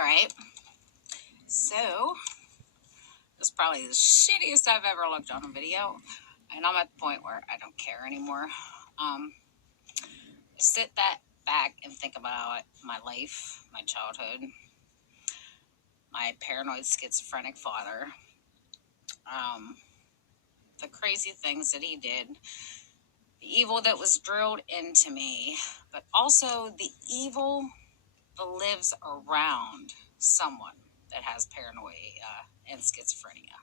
right. So, this is probably the shittiest I've ever looked on a video. And I'm at the point where I don't care anymore. Sit that back and think about my life, my childhood, my paranoid schizophrenic father, the crazy things that he did, the evil that was drilled into me, but also the evil that lives around someone that has paranoia and schizophrenia.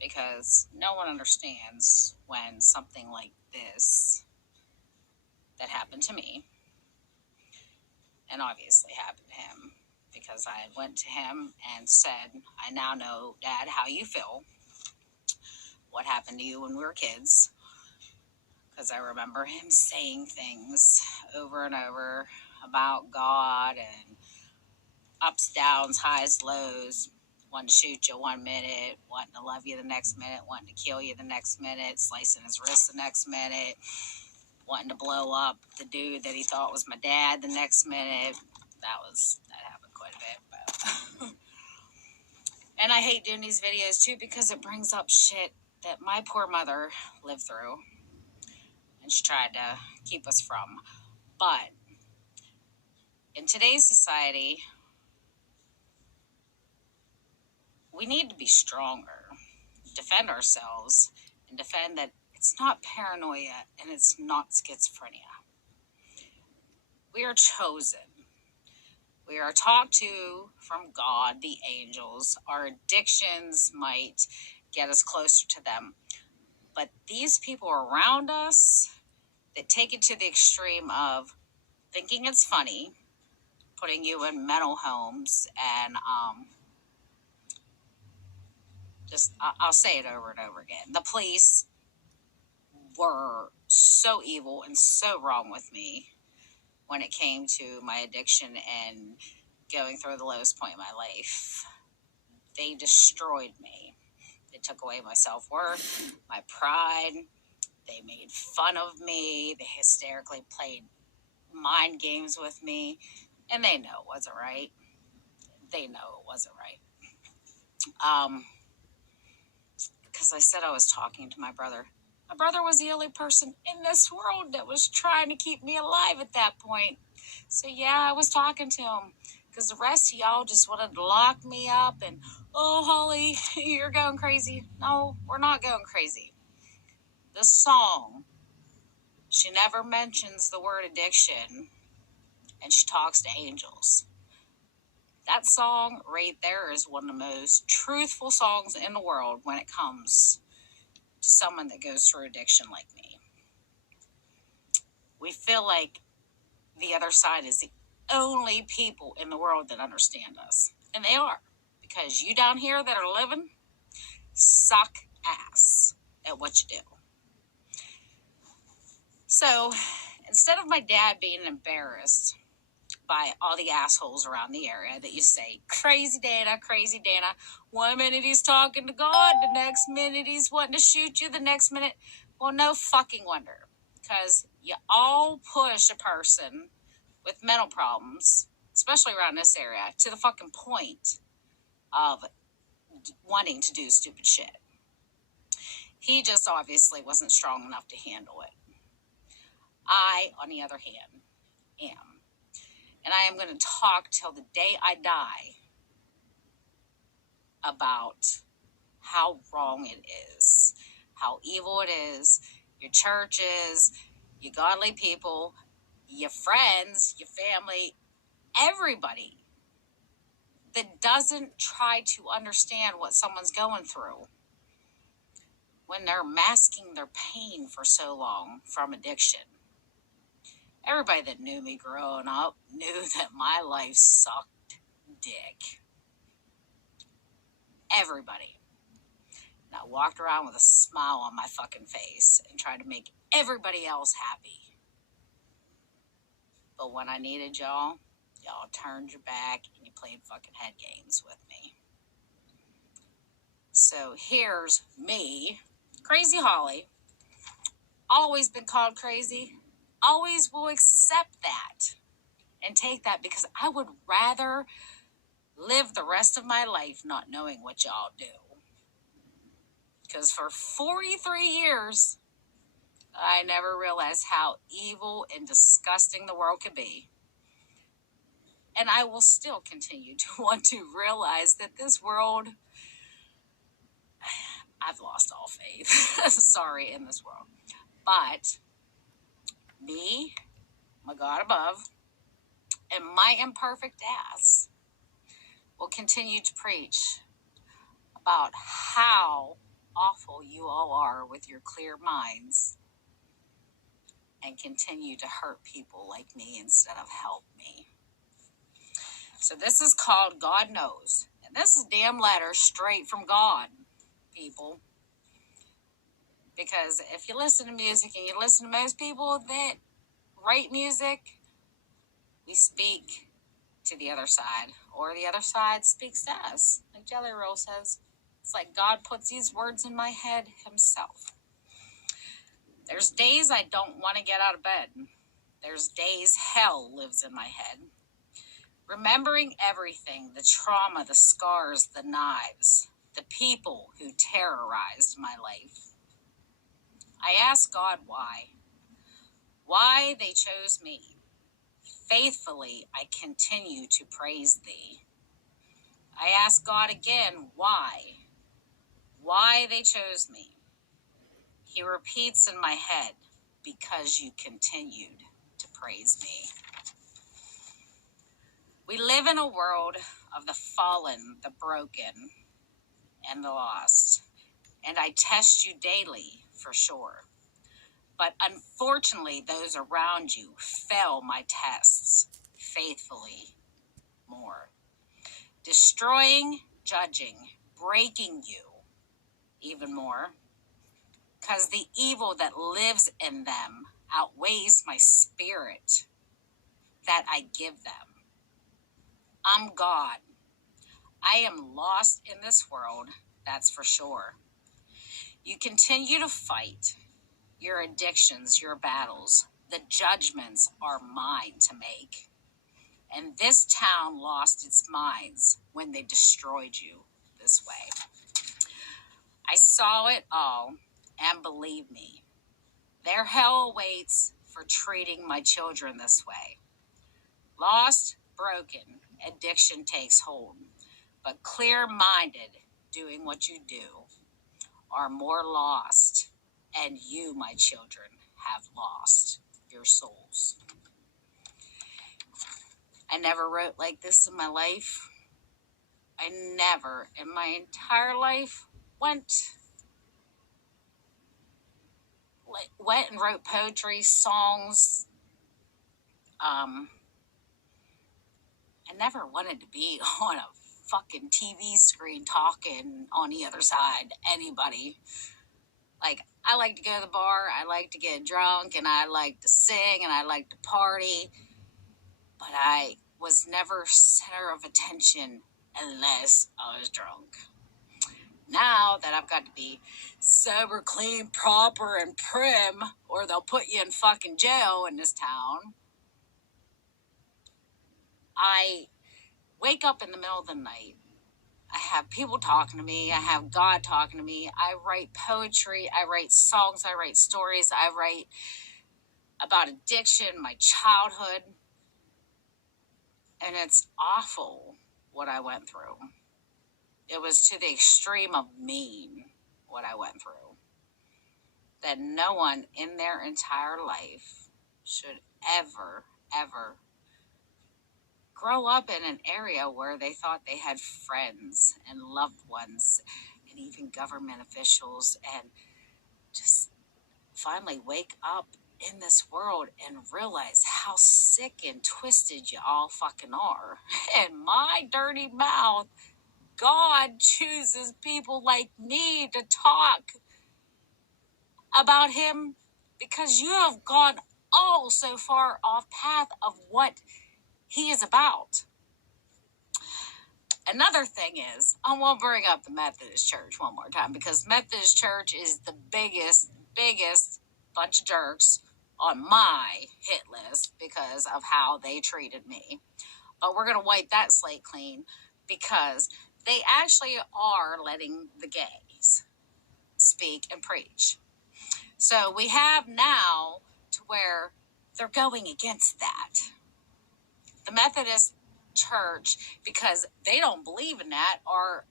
Because no one understands when something like this that happened to me, and obviously happened to him, because I went to him and said, I now know, Dad, how you feel, what happened to you when we were kids, because I remember him saying things over and over about God and ups, downs, highs, lows, wanting to shoot you 1 minute, wanting to love you the next minute, wanting to kill you the next minute, slicing his wrist the next minute, wanting to blow up the dude that he thought was my dad the next minute. That happened quite a bit. But and I hate doing these videos too because it brings up shit that my poor mother lived through and she tried to keep us from. But in today's society, we need to be stronger, defend ourselves, and defend that it's not paranoia and it's not schizophrenia. We are chosen. We are talked to from God, the angels. Our addictions might get us closer to them. But these people around us that take it to the extreme of thinking it's funny, putting you in mental homes, and I'll say it over and over again. The police were so evil and so wrong with me when it came to my addiction and going through the lowest point in my life. They destroyed me. They took away my self-worth, my pride. They made fun of me. They hysterically played mind games with me. And they know it wasn't right. They know it wasn't right. Because I said I was talking to my brother. My brother was the only person in this world that was trying to keep me alive at that point. So yeah, I was talking to him. Because the rest of y'all just wanted to lock me up and, oh, Holly, you're going crazy. No, we're not going crazy. The song, she never mentions the word addiction, and she talks to angels. That song right there is one of the most truthful songs in the world when it comes to someone that goes through addiction like me. We feel like the other side is the only people in the world that understand us. And they are. Because you down here that are living suck ass at what you do. So, instead of my dad being embarrassed by all the assholes around the area that you say, crazy Dana. 1 minute he's talking to God, the next minute he's wanting to shoot you, the next minute. Well, no fucking wonder. Because you all push a person with mental problems, especially around this area, to the fucking point of wanting to do stupid shit. He just obviously wasn't strong enough to handle it. I, on the other hand, am. And I am going to talk till the day I die about how wrong it is, how evil it is, your churches, your godly people, your friends, your family, everybody that doesn't try to understand what someone's going through when they're masking their pain for so long from addiction. Everybody that knew me growing up knew that my life sucked dick. Everybody. And I walked around with a smile on my fucking face and tried to make everybody else happy. But when I needed y'all turned your back and you played fucking head games with me. So here's me, Crazy Holly. Always been called crazy. Always will accept that. and take that, because I would rather live the rest of my life not knowing what y'all do. Because for 43 years, I never realized how evil and disgusting the world could be. And I will still continue to want to realize that this world, I've lost all faith. Sorry, in this world. But me, my God above, and my imperfect ass will continue to preach about how awful you all are with your clear minds, and continue to hurt people like me instead of help me. So this is called God Knows. And this is damn letter straight from God, people. Because if you listen to music and you listen to most people that write music, we speak to the other side, or the other side speaks to us. Like Jelly Roll says, it's like God puts these words in my head himself. There's days I don't want to get out of bed. There's days hell lives in my head. Remembering everything, the trauma, the scars, the knives, the people who terrorized my life. I ask God why they chose me. Faithfully, I continue to praise thee. I ask God again, why they chose me. He repeats in my head, because you continued to praise me. We live in a world of the fallen, the broken, and the lost. And I test you daily, for sure. But unfortunately, those around you fail my tests faithfully more. Destroying, judging, breaking you even more. Because the evil that lives in them outweighs my spirit that I give them. I'm God. I am lost in this world, that's for sure. You continue to fight your addictions, your battles. The judgments are mine to make. And this town lost its minds when they destroyed you this way. I saw it all, and believe me, their hell awaits for treating my children this way. Lost, broken, addiction takes hold. But clear-minded, doing what you do, are more lost. And you, my children, have lost your souls. I never wrote like this in my life. I never in my entire life went and wrote poetry, songs. I never wanted to be on a fucking TV screen talking on the other side, anybody. Like, I like to go to the bar, I like to get drunk, and I like to sing, and I like to party. But I was never center of attention unless I was drunk. Now that I've got to be sober, clean, proper, and prim, or they'll put you in fucking jail in this town, I wake up in the middle of the night. I have people talking to me. I have God talking to me. I write poetry. I write songs. I write stories. I write about addiction, my childhood. And it's awful what I went through. It was to the extreme of mean what I went through. That no one in their entire life should ever, ever grow up in an area where they thought they had friends and loved ones and even government officials, and just finally wake up in this world and realize how sick and twisted you all fucking are. And my dirty mouth, God chooses people like me to talk about him, because you have gone all so far off path of what he is about. Another thing is, I want to bring up the Methodist Church one more time, because Methodist Church is the biggest bunch of jerks on my hit list because of how they treated me. But we're going to wipe that slate clean because they actually are letting the gays speak and preach. So we have now to where they're going against that. The Methodist Church, because they don't believe in that, are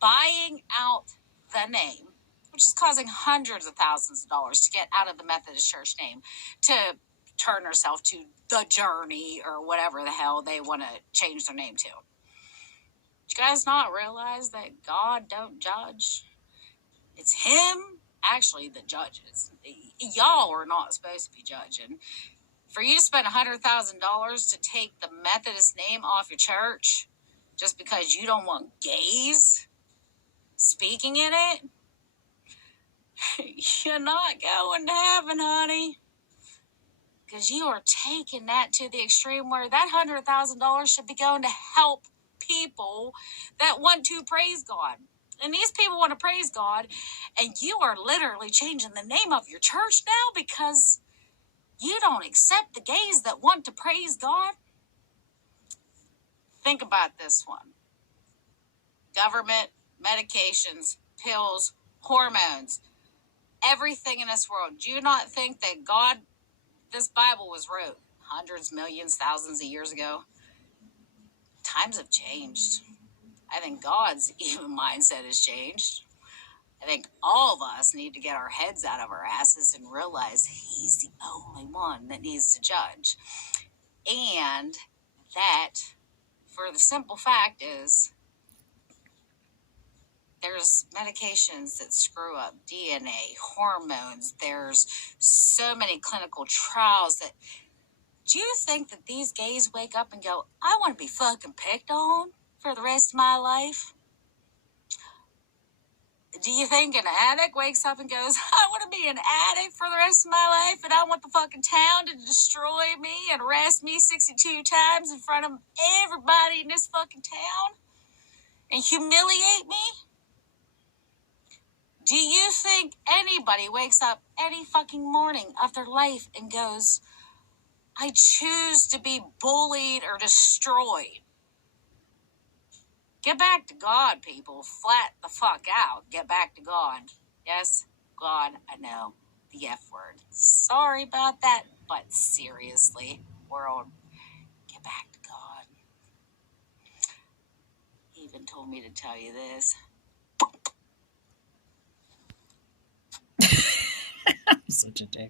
buying out the name, which is causing hundreds of thousands of dollars to get out of the Methodist Church name to turn herself to The Journey or whatever the hell they want to change their name to. Did you guys not realize that God don't judge? It's him actually that judges. Y'all are not supposed to be judging. For you to spend $100,000 to take the Methodist name off your church just because you don't want gays speaking in it, you're not going to heaven, honey. Because you are taking that to the extreme where that $100,000 should be going to help people that want to praise God. And these people want to praise God, and you are literally changing the name of your church now because you don't accept the gays that want to praise God. Think about this one. Government, medications, pills, hormones, everything in this world. Do you not think that God, this Bible was wrote hundreds, millions, thousands of years ago? Times have changed. I think God's even mindset has changed. I think all of us need to get our heads out of our asses and realize he's the only one that needs to judge. And that, for the simple fact is, there's medications that screw up DNA, hormones. There's so many clinical trials that, do you think that these gays wake up and go, I want to be fucking picked on for the rest of my life? Do you think an addict wakes up and goes, I want to be an addict for the rest of my life and I want the fucking town to destroy me and arrest me 62 times in front of everybody in this fucking town and humiliate me? Do you think anybody wakes up any fucking morning of their life and goes, I choose to be bullied or destroyed? Get back to God, people. Flat the fuck out. Get back to God. Yes, God, I know. The F word. Sorry about that, but seriously, world, get back to God. He even told me to tell you this. I'm such a dick.